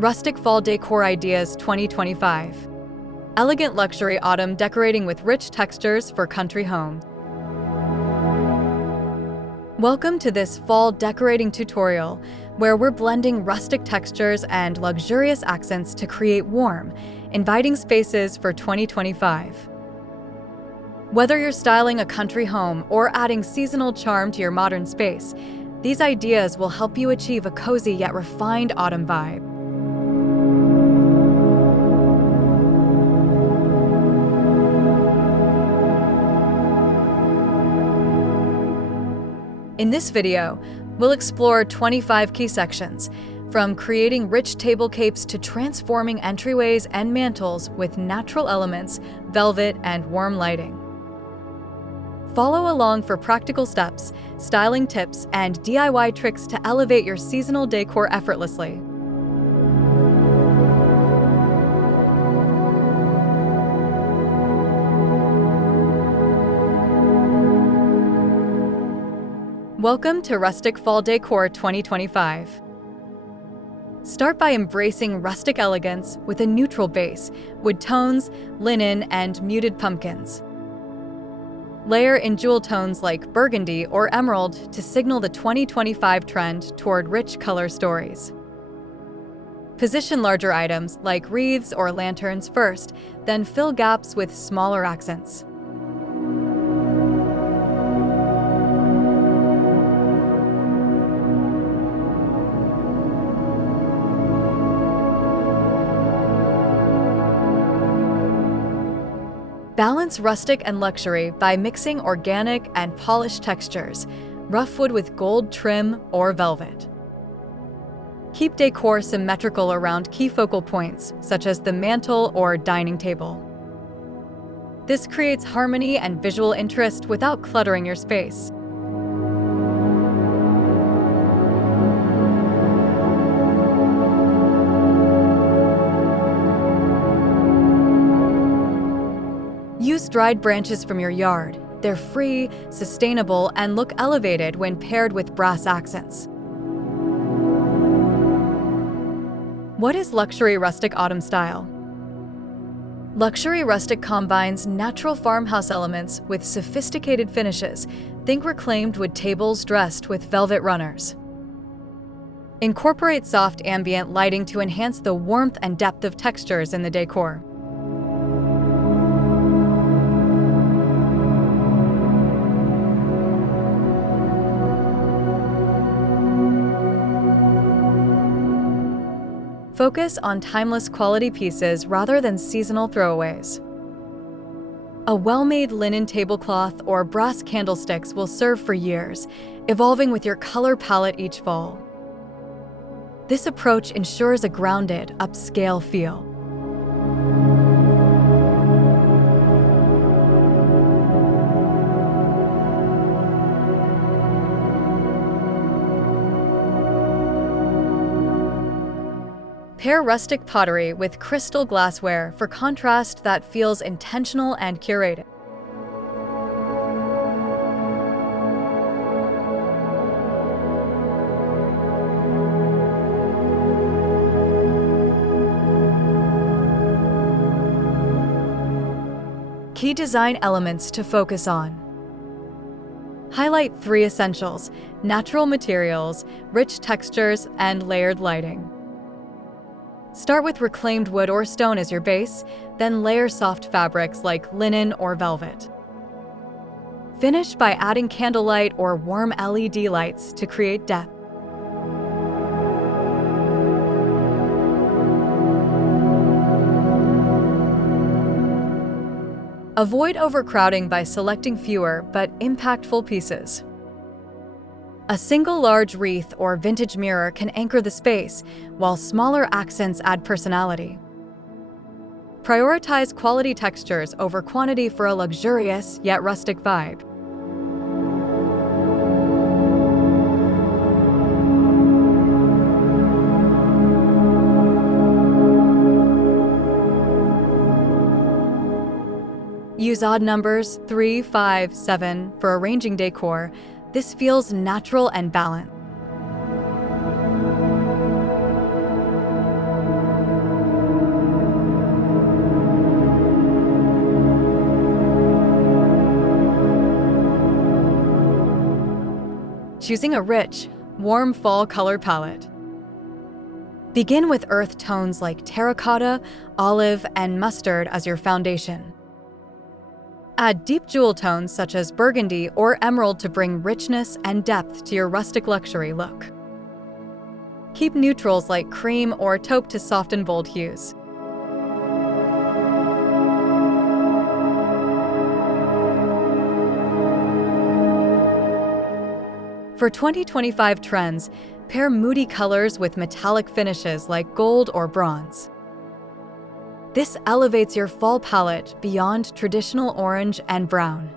Rustic Fall Decor Ideas 2025. Elegant luxury autumn decorating with rich textures for country homes. Welcome to this fall decorating tutorial, where we're blending rustic textures and luxurious accents to create warm, inviting spaces for 2025. Whether you're styling a country home or adding seasonal charm to your modern space, these ideas will help you achieve a cozy yet refined autumn vibe. In this video, we'll explore 25 key sections, from creating rich table capes to transforming entryways and mantels with natural elements, velvet, and warm lighting. Follow along for practical steps, styling tips, and DIY tricks to elevate your seasonal decor effortlessly. Welcome to Rustic Fall Decor 2025. Start by embracing rustic elegance with a neutral base, wood tones, linen, and muted pumpkins. Layer in jewel tones like burgundy or emerald to signal the 2025 trend toward rich color stories. Position larger items like wreaths or lanterns first, then fill gaps with smaller accents. Balance rustic and luxury by mixing organic and polished textures, rough wood with gold trim or velvet. Keep decor symmetrical around key focal points, such as the mantel or dining table. This creates harmony and visual interest without cluttering your space. Use dried branches from your yard. They're free, sustainable, and look elevated when paired with brass accents. What is luxury rustic autumn style? Luxury rustic combines natural farmhouse elements with sophisticated finishes. Think reclaimed wood tables dressed with velvet runners. Incorporate soft ambient lighting to enhance the warmth and depth of textures in the decor. Focus on timeless quality pieces rather than seasonal throwaways. A well-made linen tablecloth or brass candlesticks will serve for years, evolving with your color palette each fall. This approach ensures a grounded, upscale feel. Pair rustic pottery with crystal glassware for contrast that feels intentional and curated. Key design elements to focus on. Highlight 3 essentials: natural materials, rich textures, and layered lighting. Start with reclaimed wood or stone as your base, then layer soft fabrics like linen or velvet. Finish by adding candlelight or warm LED lights to create depth. Avoid overcrowding by selecting fewer but impactful pieces. A single large wreath or vintage mirror can anchor the space, while smaller accents add personality. Prioritize quality textures over quantity for a luxurious yet rustic vibe. Use odd numbers 3, 5, 7 for arranging decor. This feels natural and balanced. choosing a rich, warm fall color palette. Begin with earth tones like terracotta, olive, and mustard as your foundation. Add deep jewel tones such as burgundy or emerald to bring richness and depth to your rustic luxury look. Keep neutrals like cream or taupe to soften bold hues. For 2025 trends, pair moody colors with metallic finishes like gold or bronze. This elevates your fall palette beyond traditional orange and brown.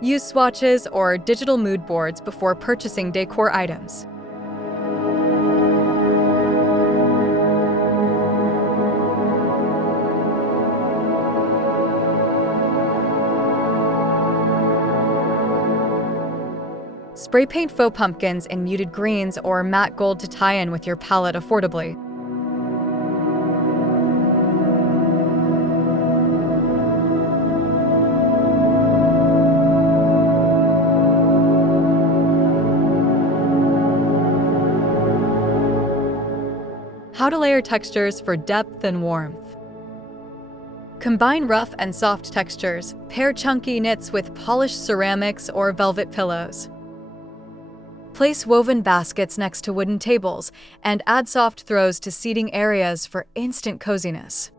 Use swatches or digital mood boards before purchasing decor items. Spray paint faux pumpkins in muted greens or matte gold to tie in with your palette affordably. How to layer textures for depth and warmth. Combine rough and soft textures. Pair chunky knits with polished ceramics or velvet pillows. Place woven baskets next to wooden tables and add soft throws to seating areas for instant coziness.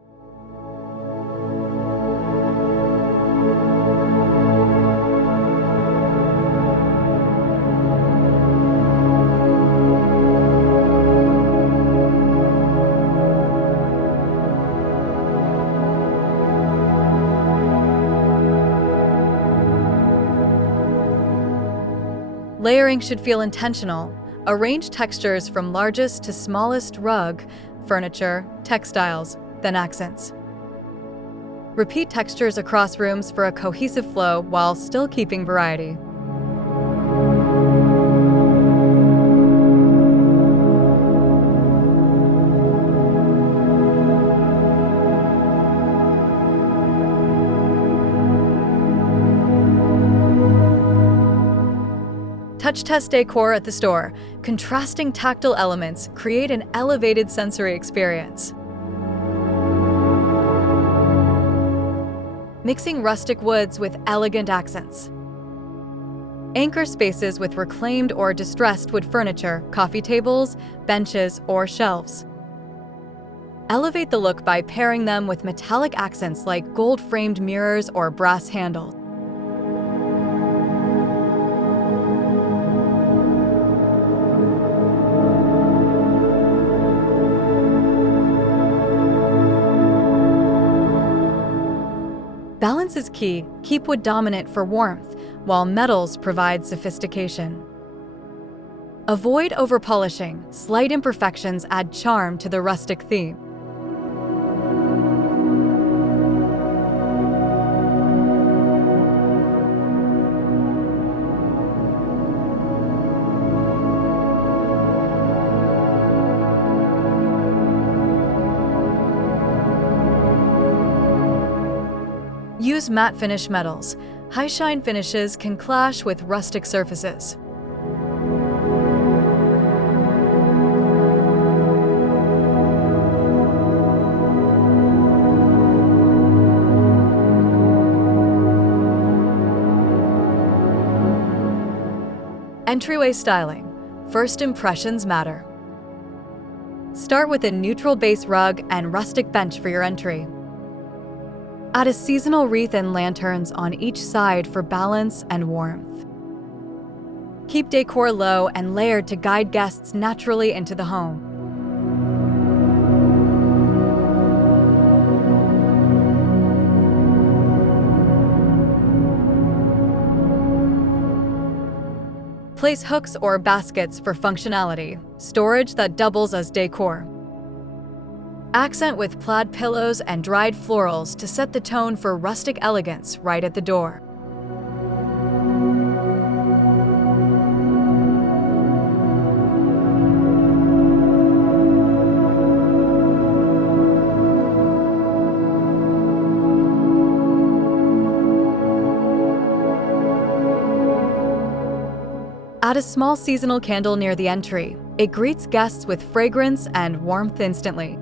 Layering should feel intentional. Arrange textures from largest to smallest rug, furniture, textiles, then accents. Repeat textures across rooms for a cohesive flow while still keeping variety. Touch test decor at the store. Contrasting tactile elements create an elevated sensory experience. Mixing rustic woods with elegant accents. Anchor spaces with reclaimed or distressed wood furniture, coffee tables, benches, or shelves. Elevate the look by pairing them with metallic accents like gold-framed mirrors or brass handles. Balance is key. Keep wood dominant for warmth, while metals provide sophistication. Avoid overpolishing. Slight imperfections add charm to the rustic theme. Use matte finish metals. High shine finishes can clash with rustic surfaces. Entryway styling. First impressions matter. Start with a neutral base rug and rustic bench for your entry. Add a seasonal wreath and lanterns on each side for balance and warmth. Keep decor low and layered to guide guests naturally into the home. Place hooks or baskets for functionality, storage that doubles as decor. Accent with plaid pillows and dried florals to set the tone for rustic elegance right at the door. Add Add a small seasonal candle near the entry. It greets guests with fragrance and warmth instantly.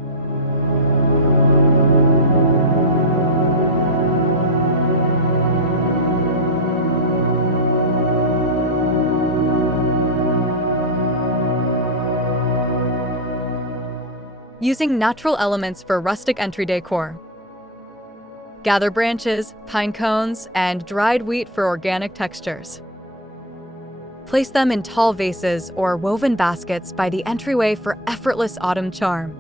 Using natural elements for rustic entry decor. Gather branches, pine cones, and dried wheat for organic textures. Place them in tall vases or woven baskets by the entryway for effortless autumn charm.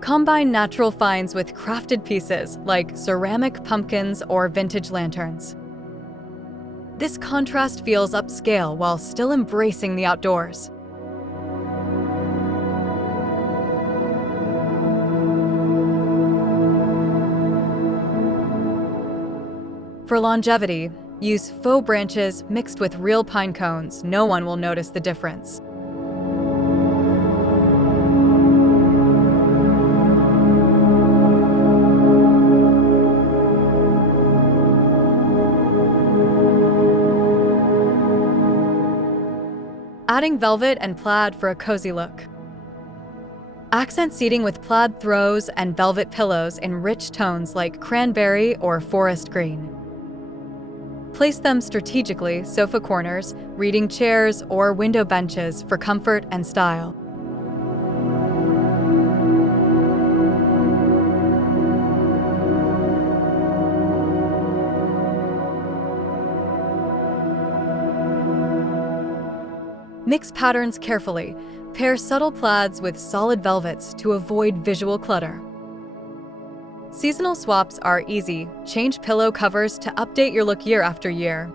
Combine natural finds with crafted pieces like ceramic pumpkins or vintage lanterns. This contrast feels upscale while still embracing the outdoors. For longevity, use faux branches mixed with real pine cones. No one will notice the difference. Adding velvet and plaid for a cozy look. Accent seating with plaid throws and velvet pillows in rich tones like cranberry or forest green. Place them strategically, sofa corners, reading chairs, or window benches for comfort and style. Mix patterns carefully. Pair subtle plaids with solid velvets to avoid visual clutter. Seasonal swaps are easy. Change pillow covers to update your look year after year.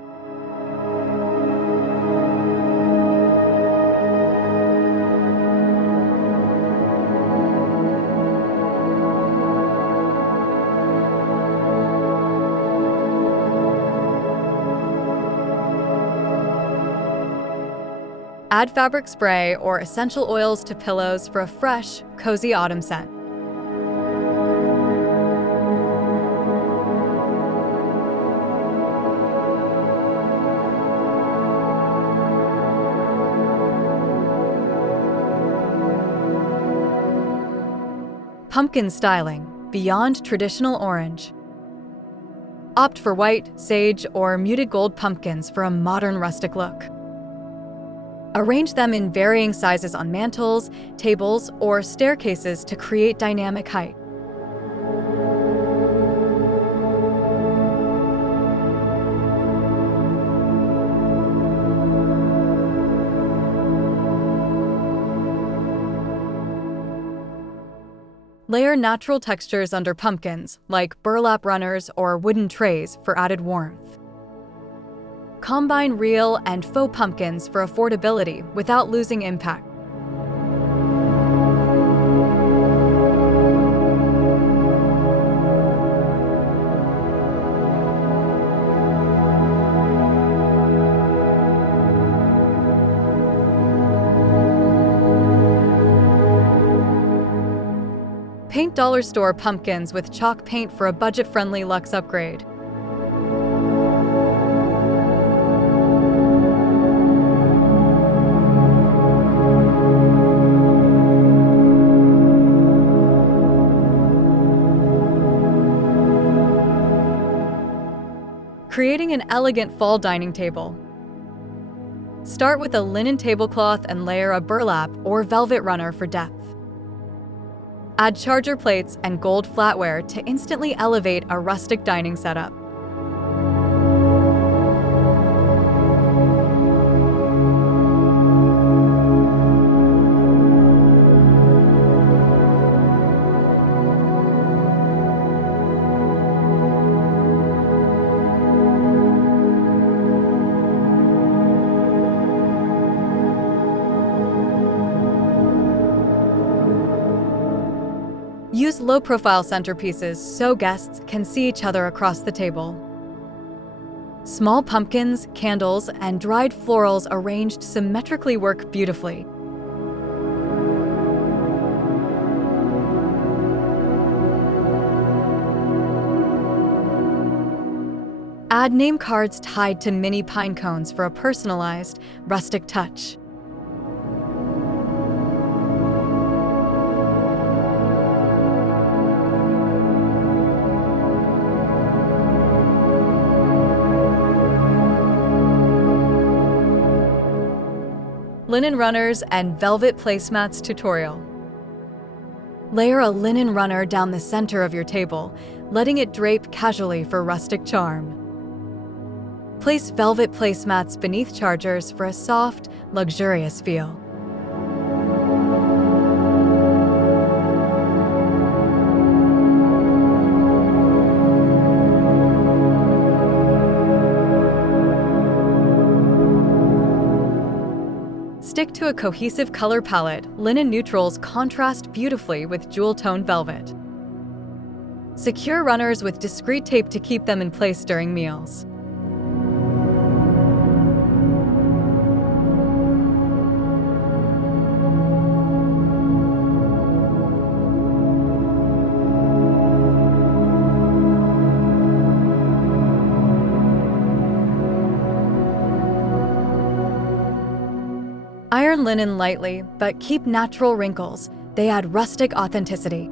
Add fabric spray or essential oils to pillows for a fresh, cozy autumn scent. Pumpkin styling, beyond traditional orange. Opt for white, sage, or muted gold pumpkins for a modern rustic look. Arrange them in varying sizes on mantels, tables, or staircases to create dynamic height. Layer natural textures under pumpkins, like burlap runners or wooden trays for added warmth. Combine real and faux pumpkins for affordability without losing impact. Paint dollar store pumpkins with chalk paint for a budget-friendly Luxe upgrade. Creating an elegant fall dining table. Start with a linen tablecloth and layer a burlap or velvet runner for depth. Add charger plates and gold flatware to instantly elevate a rustic dining setup. Use low-profile centerpieces so guests can see each other across the table. Small pumpkins, candles, and dried florals arranged symmetrically work beautifully. Add name cards tied to mini pine cones for a personalized, rustic touch. Linen runners and velvet placemats tutorial. Layer a linen runner down the center of your table, letting it drape casually for rustic charm. Place velvet placemats beneath chargers for a soft, luxurious feel. Stick to a cohesive color palette. Linen neutrals contrast beautifully with jewel-toned velvet. Secure runners with discreet tape to keep them in place during meals. Iron linen lightly, but keep natural wrinkles. They add rustic authenticity.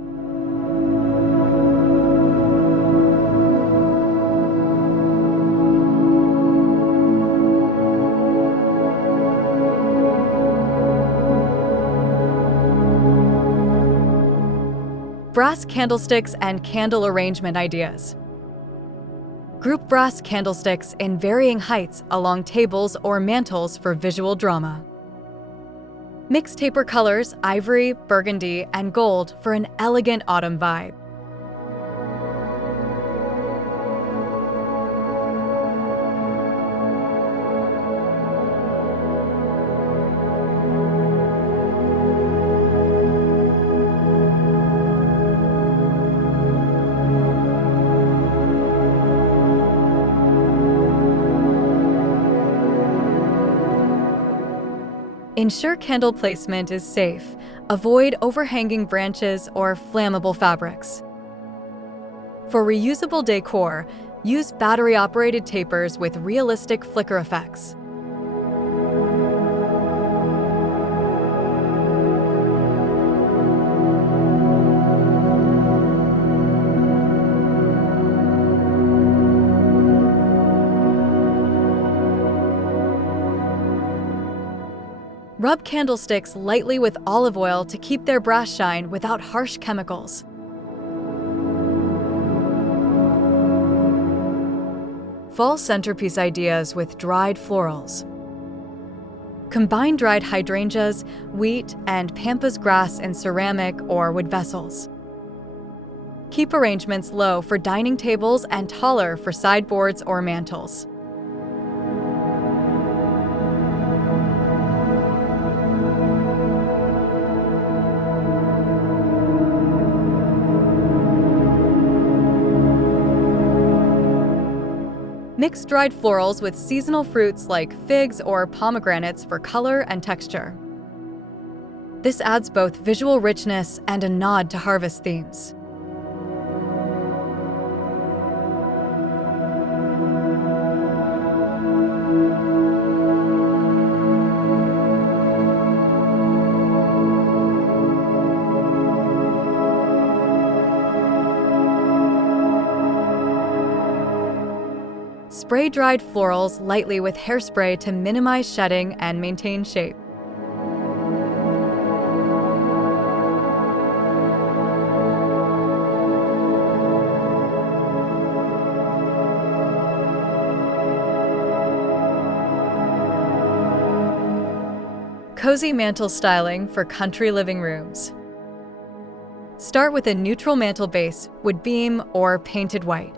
Brass candlesticks and candle arrangement ideas. Group brass candlesticks in varying heights along tables or mantels for visual drama. Mix taper colors, ivory, burgundy, and gold for an elegant autumn vibe. Ensure candle placement is safe. Avoid overhanging branches or flammable fabrics. For reusable decor, use battery-operated tapers with realistic flicker effects. Rub candlesticks lightly with olive oil to keep their brass shine without harsh chemicals. Fall centerpiece ideas with dried florals. Combine dried hydrangeas, wheat, and pampas grass in ceramic or wood vessels. Keep arrangements low for dining tables and taller for sideboards or mantels. Mix dried florals with seasonal fruits like figs or pomegranates for color and texture. This adds both visual richness and a nod to harvest themes. Spray dried florals lightly with hairspray to minimize shedding and maintain shape. Cozy mantel styling for country living rooms. Start with a neutral mantel base, wood beam, or painted white.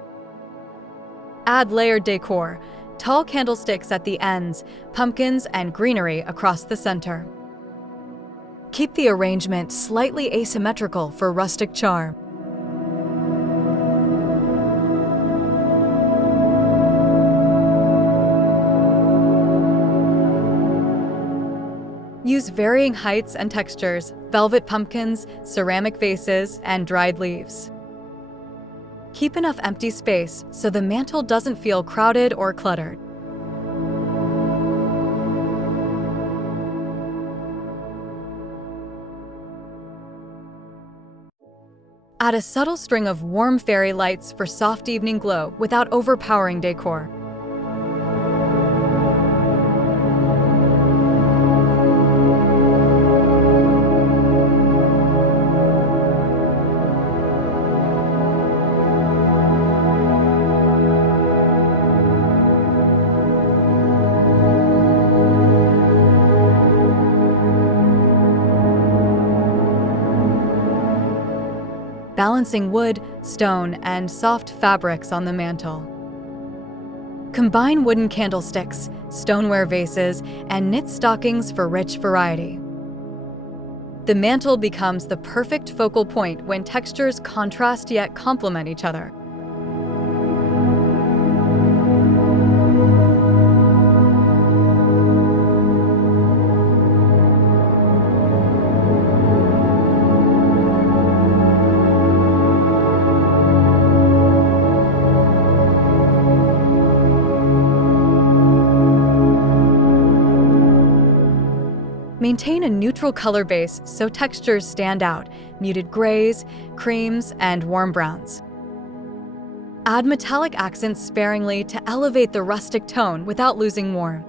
Add layered decor, tall candlesticks at the ends, pumpkins, and greenery across the center. Keep the arrangement slightly asymmetrical for rustic charm. Use varying heights and textures, velvet pumpkins, ceramic vases, and dried leaves. Keep enough empty space so the mantel doesn't feel crowded or cluttered. Add a subtle string of warm fairy lights for soft evening glow without overpowering decor. Balancing wood, stone, and soft fabrics on the mantel. Combine wooden candlesticks, stoneware vases, and knit stockings for rich variety. The mantel becomes the perfect focal point when textures contrast yet complement each other. Maintain a neutral color base so textures stand out: muted grays, creams, and warm browns. Add metallic accents sparingly to elevate the rustic tone without losing warmth.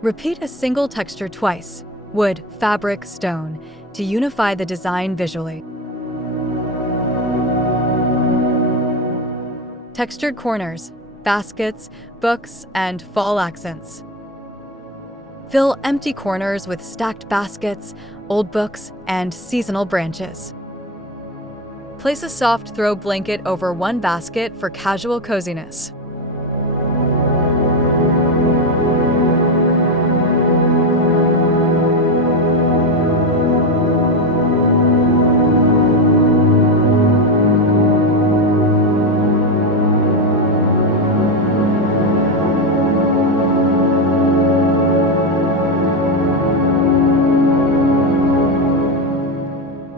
Repeat a single texture twice, wood, fabric, stone, to unify the design visually. Textured corners, baskets, books, and fall accents. Fill empty corners with stacked baskets, old books, and seasonal branches. Place a soft throw blanket over one basket for casual coziness.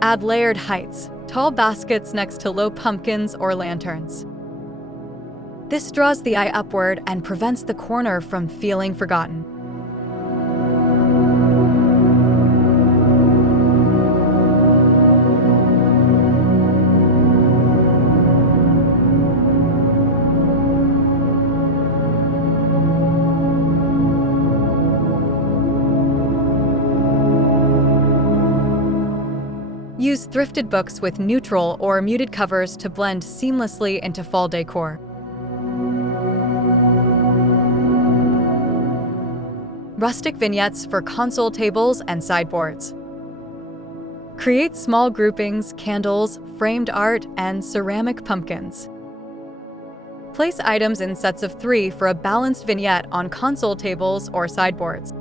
Add layered heights, tall baskets next to low pumpkins or lanterns. This draws the eye upward and prevents the corner from feeling forgotten. Use thrifted books with neutral or muted covers to blend seamlessly into fall decor. Rustic vignettes for console tables and sideboards. Create small groupings, candles, framed art, and ceramic pumpkins. Place items in sets of 3 for a balanced vignette on console tables or sideboards.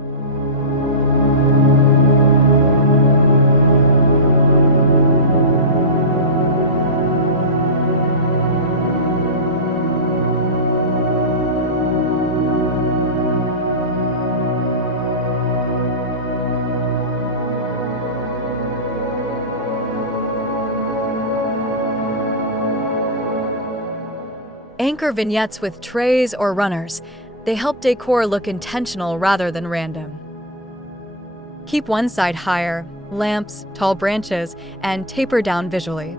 Anchor vignettes with trays or runners. They help decor look intentional rather than random. Keep one side higher, lamps, tall branches, and taper down visually.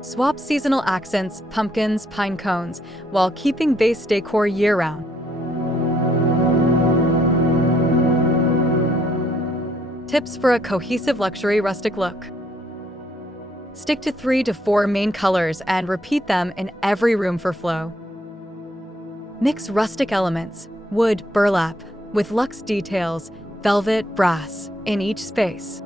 Swap seasonal accents, pumpkins, pine cones, while keeping base decor year-round. Tips for a cohesive luxury rustic look. Stick to 3 to 4 main colors and repeat them in every room for flow. Mix rustic elements, wood, burlap, with luxe details, velvet, brass, in each space.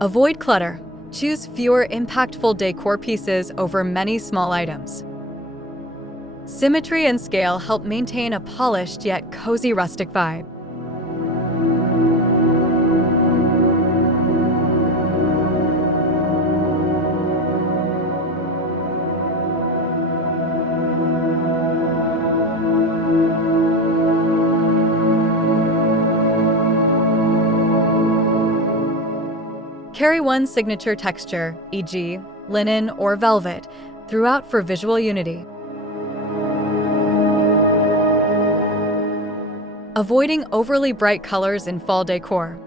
Avoid clutter. Choose fewer impactful decor pieces over many small items. Symmetry and scale help maintain a polished yet cozy rustic vibe. Carry one signature texture, e.g., linen or velvet, throughout for visual unity. Avoiding overly bright colors in fall decor.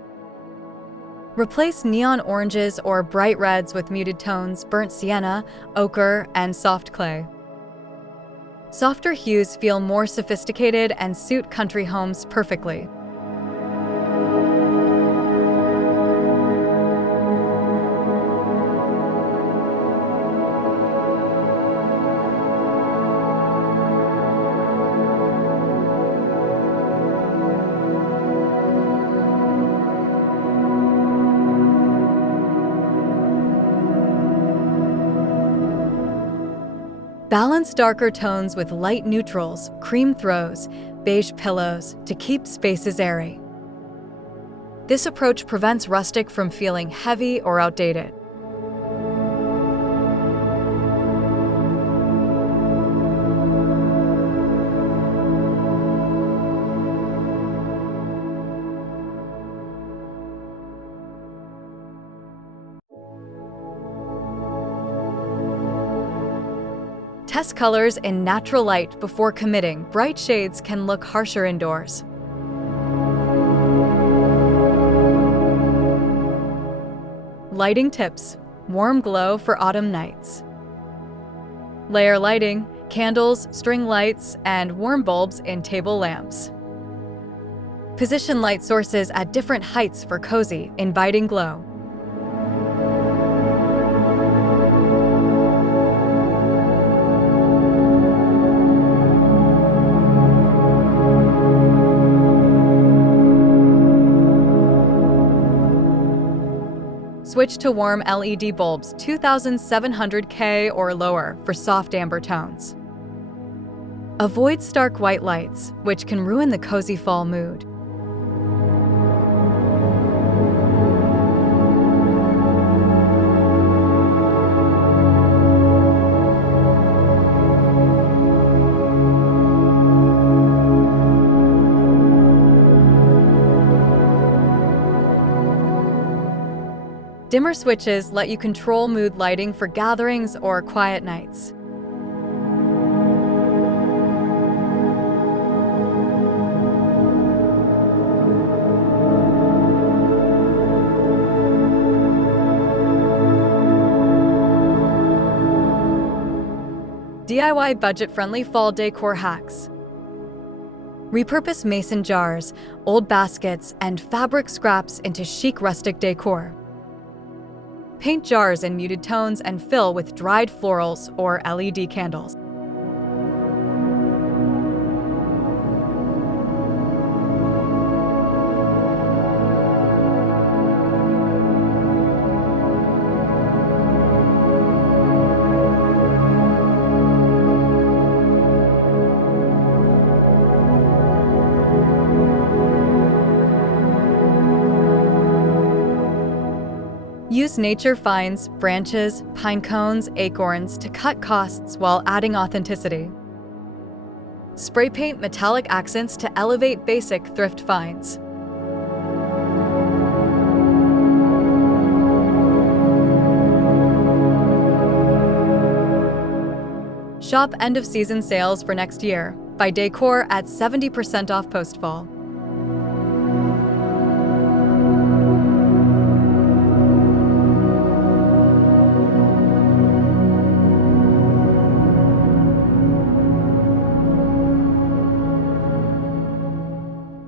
Replace neon oranges or bright reds with muted tones, burnt sienna, ochre, and soft clay. Softer hues feel more sophisticated and suit country homes perfectly. Balance darker tones with light neutrals, cream throws, beige pillows to keep spaces airy. This approach prevents rustic from feeling heavy or outdated. Test colors in natural light before committing. Bright shades can look harsher indoors. Lighting tips: warm glow for autumn nights. Layer lighting, candles, string lights, and warm bulbs in table lamps. Position light sources at different heights for cozy, inviting glow. Switch to warm LED bulbs 2700K or lower for soft amber tones. Avoid stark white lights, which can ruin the cozy fall mood. Dimmer switches let you control mood lighting for gatherings or quiet nights. DIY budget-friendly fall decor hacks. Repurpose mason jars, old baskets, and fabric scraps into chic rustic decor. Paint jars in muted tones and fill with dried florals or LED candles. Use nature finds, branches, pine cones, acorns to cut costs while adding authenticity. Spray paint metallic accents to elevate basic thrift finds. Shop end-of-season sales for next year. Buy decor at 70% off post-fall.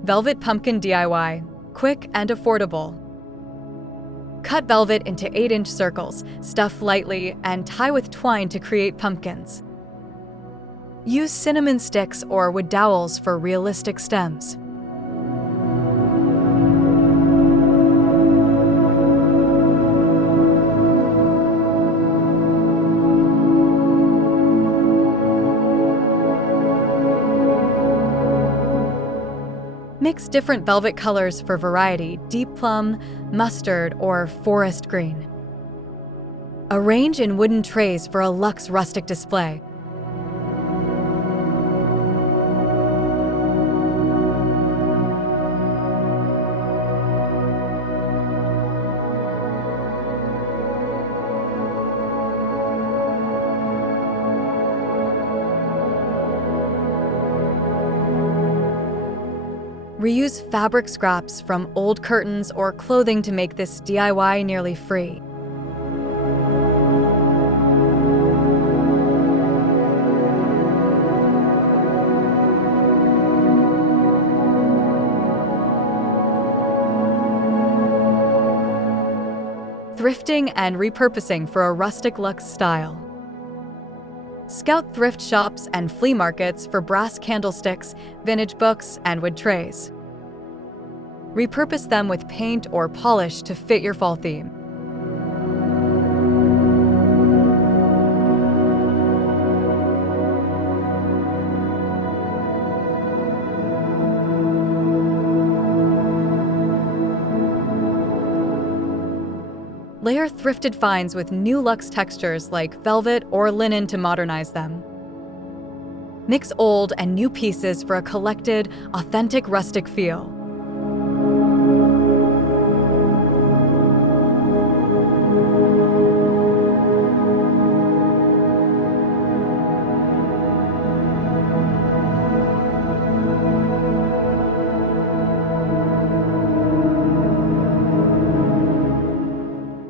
Velvet Pumpkin DIY, quick and affordable. Cut velvet into 8-inch circles, stuff lightly, and tie with twine to create pumpkins. Use cinnamon sticks or wood dowels for realistic stems. Mix different velvet colors for variety: deep plum, mustard, or forest green. Arrange in wooden trays for a luxe rustic display. Reuse fabric scraps from old curtains or clothing to make this DIY nearly free. Thrifting and repurposing for a rustic luxe style. Scout thrift shops and flea markets for brass candlesticks, vintage books, and wood trays. Repurpose them with paint or polish to fit your fall theme. Layer thrifted finds with new luxe textures like velvet or linen to modernize them. Mix old and new pieces for a collected, authentic rustic feel.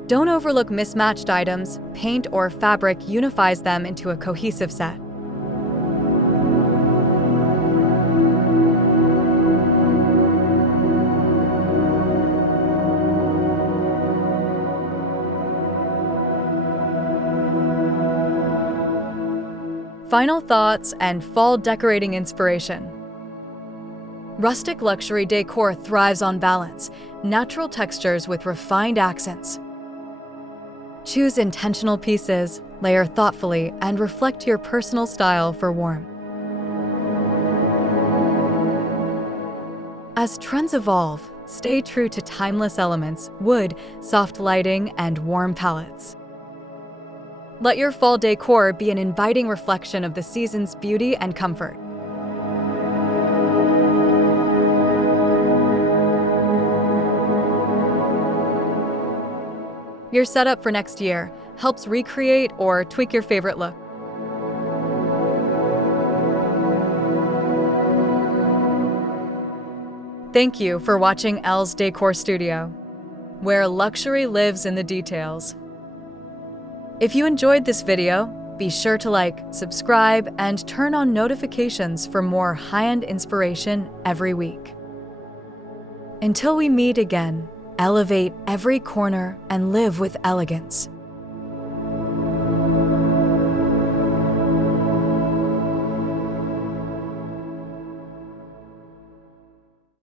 Don't overlook mismatched items. Paint or fabric unifies them into a cohesive set. Final thoughts and fall decorating inspiration. Rustic luxury decor thrives on balance, natural textures with refined accents. Choose intentional pieces, layer thoughtfully, and reflect your personal style for warmth. As trends evolve, stay true to timeless elements: wood, soft lighting, and warm palettes. Let your fall decor be an inviting reflection of the season's beauty and comfort. Your setup for next year helps recreate or tweak your favorite look. Thank you for watching Elle's Decor Studio, where luxury lives in the details. If you enjoyed this video, be sure to like, subscribe, and turn on notifications for more high-end inspiration every week. Until we meet again, elevate every corner and live with elegance.